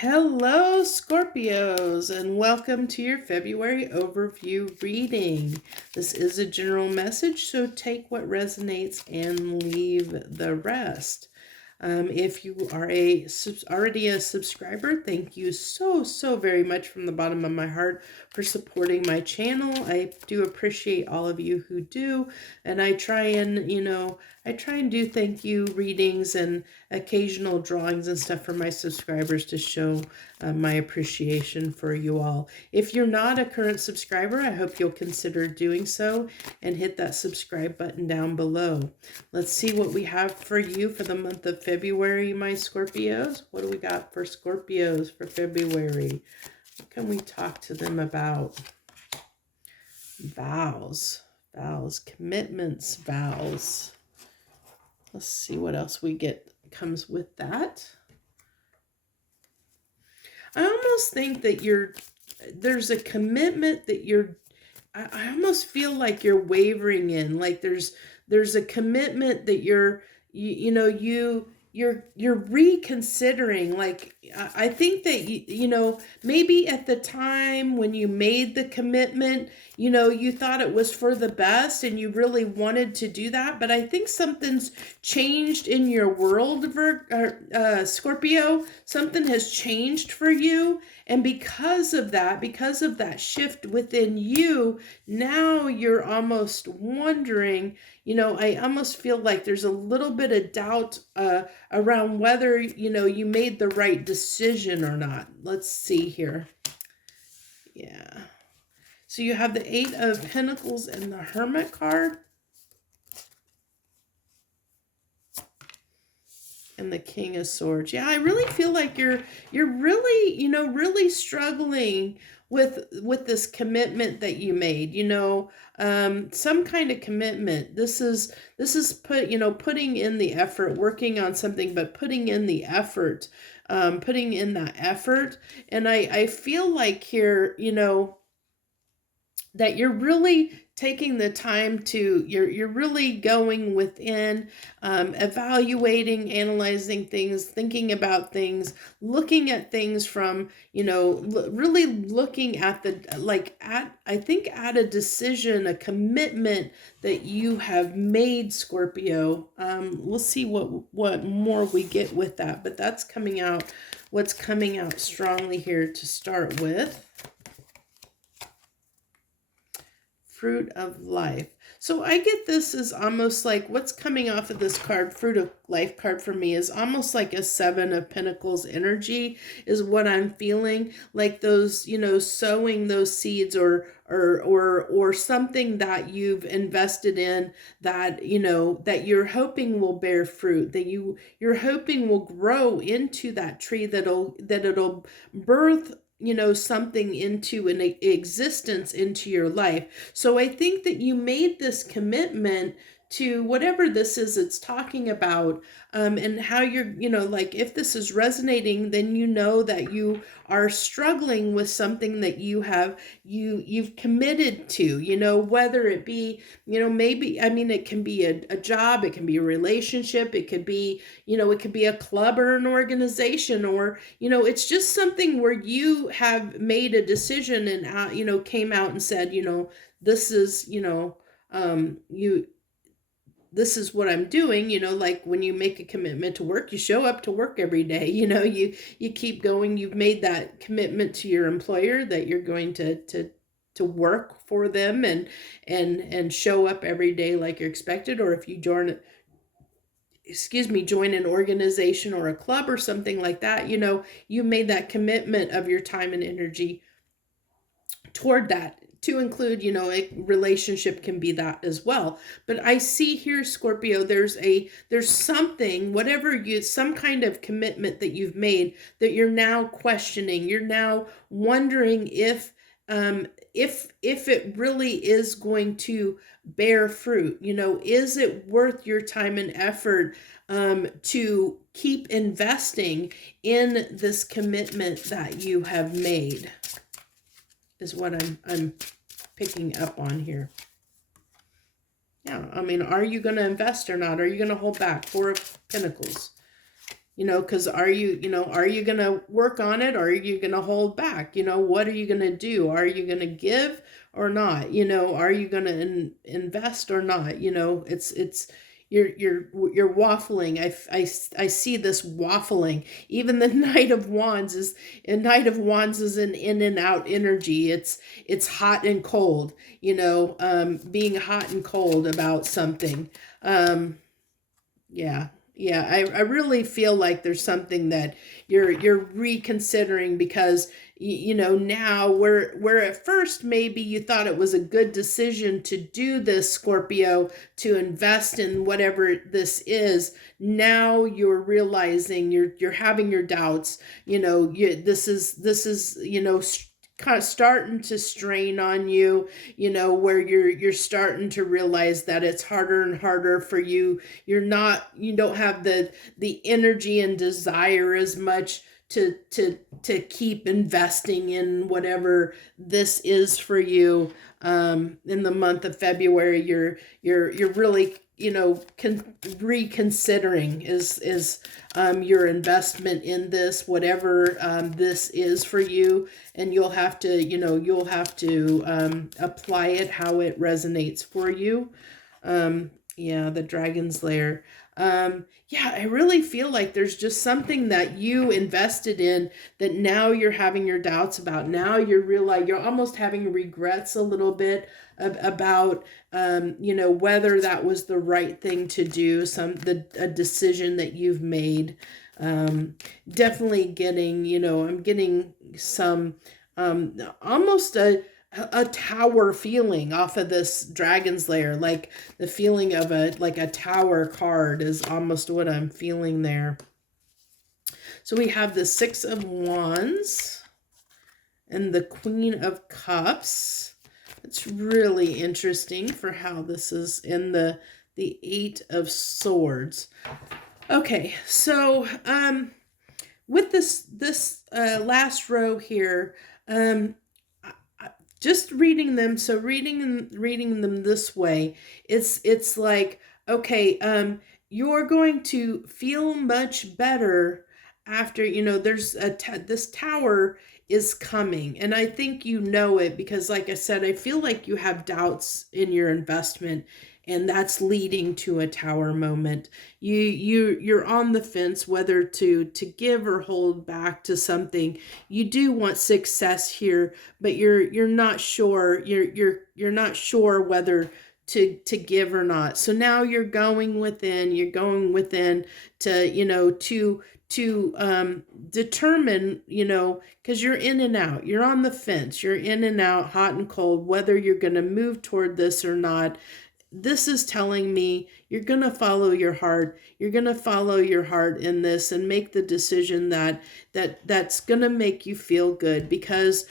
Hello, Scorpios, and welcome to your February overview reading. This is a general message, so take what resonates and leave the rest. If you are already a subscriber, thank you so very much from the bottom of my heart for supporting my channel. I do appreciate all of you who do, and I try and do thank you readings and occasional drawings and stuff for my subscribers to show my appreciation for you all. If you're not a current subscriber, I hope you'll consider doing so and hit that subscribe button down below. Let's see what we have for you for the month of February, my Scorpios. What do we got for Scorpios for February? What can we talk to them about? Vows, commitments, vows. Let's see what else we get comes with that. I almost think that there's a commitment that I almost feel like you're wavering in, like there's a commitment that you're reconsidering. Like I think that maybe at the time when you made the commitment, you thought it was for the best and you really wanted to do that, but I think something's changed in your world, Scorpio. Something has changed for you, and because of that shift within you, now you're almost wondering, I almost feel like there's a little bit of doubt around whether, you made the right decision or not. Let's see here. Yeah. So you have the Eight of Pentacles and the Hermit card. And the King of Swords. Yeah, I really feel like you're really, really struggling with this commitment that you made, some kind of commitment. This is putting in the effort, working on something, but putting in the effort, putting in that effort. And I feel like here, that you're really taking the time to, you're really going within, evaluating, analyzing things, thinking about things, looking at things from, really looking at I think at a decision, a commitment that you have made, Scorpio. We'll see what more we get with that, but that's coming out, what's coming out strongly here to start with. Fruit of Life. So I get this as almost like what's coming off of this card, Fruit of Life card for me, is almost like a Seven of Pentacles energy is what I'm feeling. Like those, sowing those seeds or something that you've invested in that, that you're hoping will bear fruit, that you're hoping will grow into that tree that'll birth something into an existence into your life. So I think that you made this commitment to whatever this is it's talking about, and how you're, like if this is resonating, then that you are struggling with something that you've committed to, whether it be, maybe, I mean, it can be a job, it can be a relationship, it could be, it could be a club or an organization, or, it's just something where you have made a decision and, came out and said, this is, this is what I'm doing, like when you make a commitment to work, you show up to work every day, you keep going, you've made that commitment to your employer that you're going to work for them and show up every day like you're expected. Or if you join an organization or a club or something like that, you made that commitment of your time and energy toward that. To include, a relationship can be that as well. But I see here, Scorpio, there's something, some kind of commitment that you've made that you're now questioning. You're now wondering if it really is going to bear fruit. Is it worth your time and effort to keep investing in this commitment that you have made? Is what I'm picking up on here. Yeah, I mean, are you going to invest or not? Are you going to hold back? Four of Pentacles. because are you going to work on it, or are you going to hold back? What are you going to do? Are you going to give or not? Are you going to invest or not? It's you're waffling. I see this waffling. Even the Knight of Wands is an in and out energy. It's hot and cold, being hot and cold about something. Yeah. Yeah, I really feel like there's something that you're reconsidering, because now where at first maybe you thought it was a good decision to do this, Scorpio, to invest in whatever this is. Now you're realizing you're having your doubts. This is kind of starting to strain on you, where you're starting to realize that it's harder and harder for you. You don't have the energy and desire as much to keep investing in whatever this is for you. In the month of February, you're really reconsidering is your investment in this, whatever this is for you, and you'll have to apply it how it resonates for you. Yeah, the Dragon's Lair. Yeah, I really feel like there's just something that you invested in that now you're having your doubts about. Now you're almost having regrets a little bit about whether that was the right thing to do, a decision that you've made. Definitely getting, I'm getting some almost a tower feeling off of this Dragon's Lair. Like the feeling of a tower card is almost what I'm feeling there. So we have the Six of Wands and the Queen of Cups. It's really interesting for how this is in the Eight of Swords. Okay, so with this last row here, just reading them, so reading them this way, it's like, okay, you're going to feel much better after, there's this tower is coming, and I think it, because like I said, I feel like you have doubts in your investment, and that's leading to a tower moment. You're on the fence whether to give or hold back to something. You do want success here, but you're not sure. You're not sure whether to give or not. So now you're going within to determine, because you're in and out. You're on the fence. You're in and out, hot and cold, whether you're going to move toward this or not. This is telling me you're going to follow your heart. You're going to follow your heart in this and make the decision that's going to make you feel good, because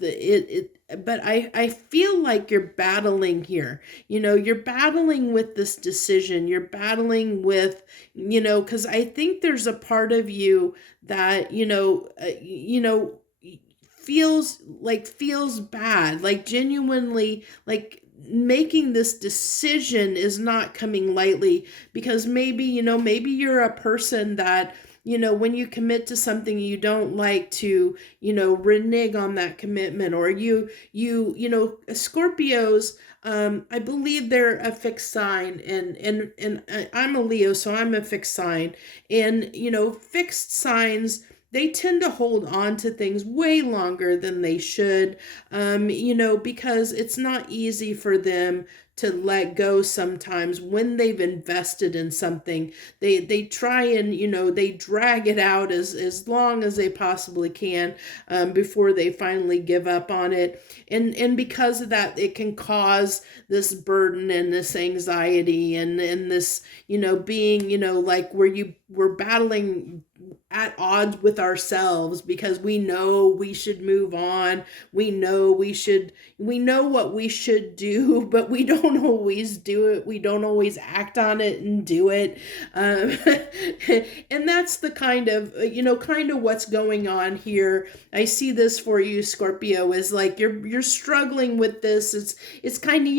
but I feel like you're battling here. You're battling with this decision. You're battling with, because I think there's a part of you that, feels bad, like genuinely, like making this decision is not coming lightly, because maybe you're a person that, when you commit to something, you don't like to, renege on that commitment, or Scorpios, I believe they're a fixed sign, and I'm a Leo, so I'm a fixed sign, and, fixed signs, they tend to hold on to things way longer than they should, because it's not easy for them to let go sometimes when they've invested in something. They try and, they drag it out as long as they possibly can before they finally give up on it. And because of that, it can cause this burden and this anxiety and this, being, like where you were battling at odds with ourselves because we know we should move on. We know what we should do, but we don't always do it. We don't always act on it and do it. And that's the kind of what's going on here. I see this for you, Scorpio, is like you're struggling with this. It's kind of,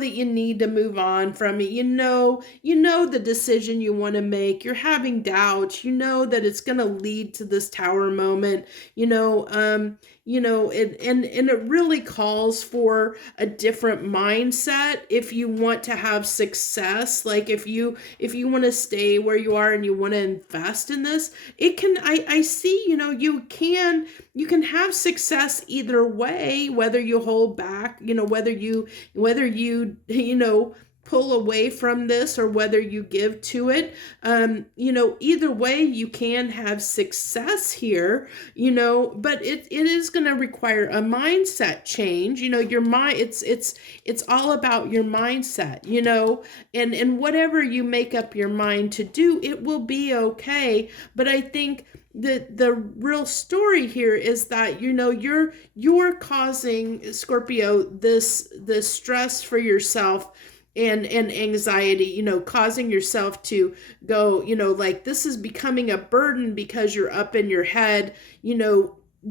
that you need to move on from it. You know the decision you want to make. You're having doubts. You know that it's going to lead to this tower moment. And it really calls for a different mindset if you want to have success. Like if you want to stay where you are and you want to invest in this, I see, you can have success either way, whether you hold back, whether you pull away from this or whether you give to it. Either way you can have success here, but it is going to require a mindset change. Your mind, it's all about your mindset, and whatever you make up your mind to do, it will be okay. But I think the real story here is that you're causing, Scorpio, this stress for yourself and anxiety, causing yourself to go, like this is becoming a burden because you're up in your head,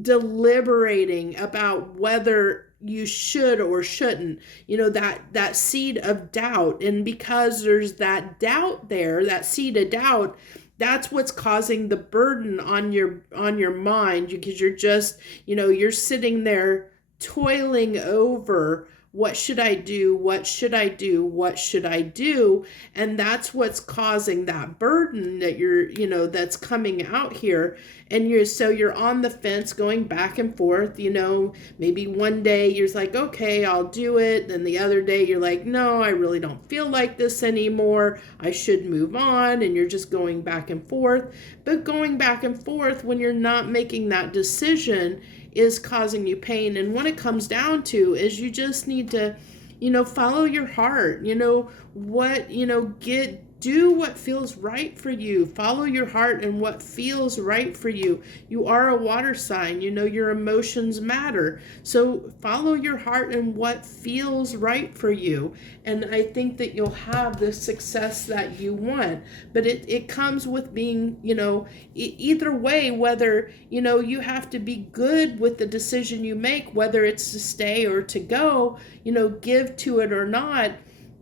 deliberating about whether you should or shouldn't, that seed of doubt. And because there's that doubt there, that seed of doubt, that's what's causing the burden on your mind, because you're just, you're sitting there toiling over, what should I do? What should I do? What should I do? And that's what's causing that burden that that's coming out here. And you're on the fence going back and forth, maybe one day you're like, okay, I'll do it. Then the other day you're like, no, I really don't feel like this anymore. I should move on. And you're just going back and forth. But going back and forth when you're not making that decision is causing you pain. And what it comes down to is you just need to, follow your heart, do what feels right for you. Follow your heart and what feels right for you. You are a water sign, your emotions matter. So follow your heart and what feels right for you. And I think that you'll have the success that you want. But it comes with being, either way, whether, you have to be good with the decision you make, whether it's to stay or to go, give to it or not.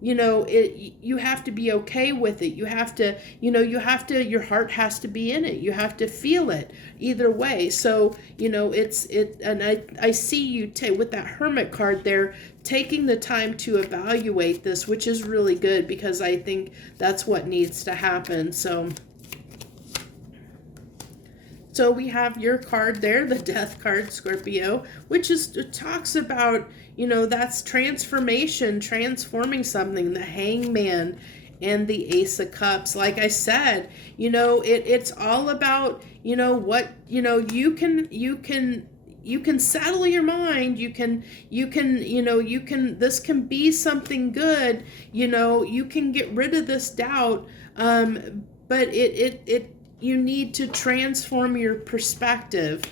You have to be okay with it. You have to, your heart has to be in it. You have to feel it either way. So, and I see you with that Hermit card there, taking the time to evaluate this, which is really good because I think that's what needs to happen. So we have your card there, the Death card, Scorpio, which talks about, that's transformation, transforming something, the Hangman and the Ace of Cups. Like I said, it's all about, what, you can settle your mind. This can be something good, you can get rid of this doubt. But you need to transform your perspective.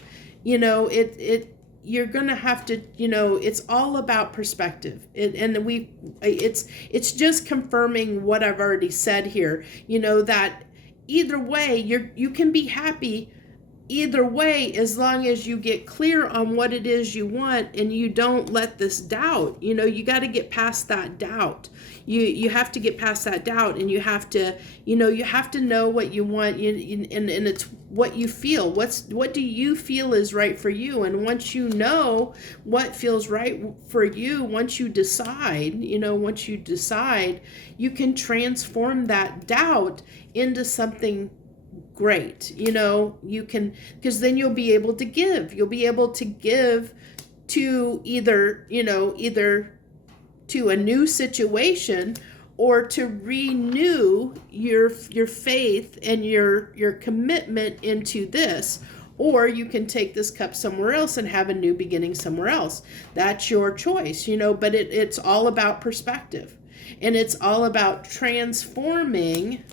You're going to have to, it's all about perspective. It's just confirming what I've already said here, that either way, you can be happy either way, as long as you get clear on what it is you want and you don't let this doubt, you got to get past that doubt. You have to get past that doubt, and you have to know what you want, and it's what you feel. What do you feel is right for you? And once you know what feels right for you, once you decide, you can transform that doubt into something great. You can, because then you'll be able to give. You'll be able to give to either to a new situation, or to renew your faith and your commitment into this. Or you can take this cup somewhere else and have a new beginning somewhere else. That's your choice, but it's all about perspective. And it's all about transforming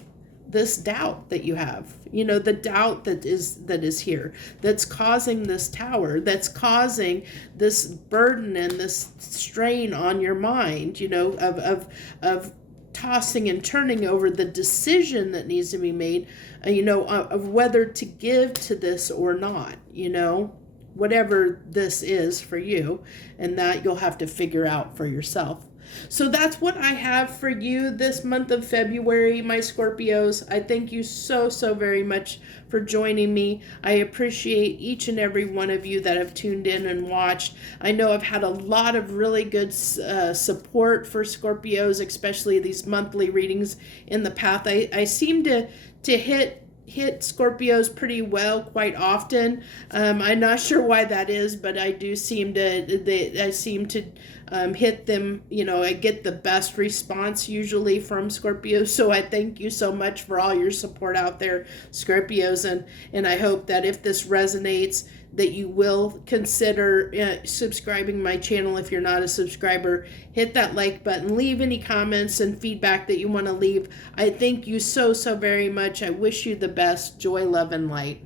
this doubt that you have, the doubt that is here, that's causing this tower, that's causing this burden and this strain on your mind, of tossing and turning over the decision that needs to be made, of whether to give to this or not, whatever this is for you, and that you'll have to figure out for yourself. So that's what I have for you this month of February, my Scorpios. I thank you so, so very much for joining me. I appreciate each and every one of you that have tuned in and watched. I know I've had a lot of really good support for Scorpios, especially these monthly readings in the past. I seem to hit Scorpios pretty well quite often. I'm not sure why that is, but I do seem to hit them. I get the best response usually from Scorpios. So I thank you so much for all your support out there, Scorpios, and I hope that if this resonates, that you will consider subscribing my channel. If you're not a subscriber, hit that like button, leave any comments and feedback that you want to leave. I thank you so, so very much. I wish you the best. Joy, love, and light.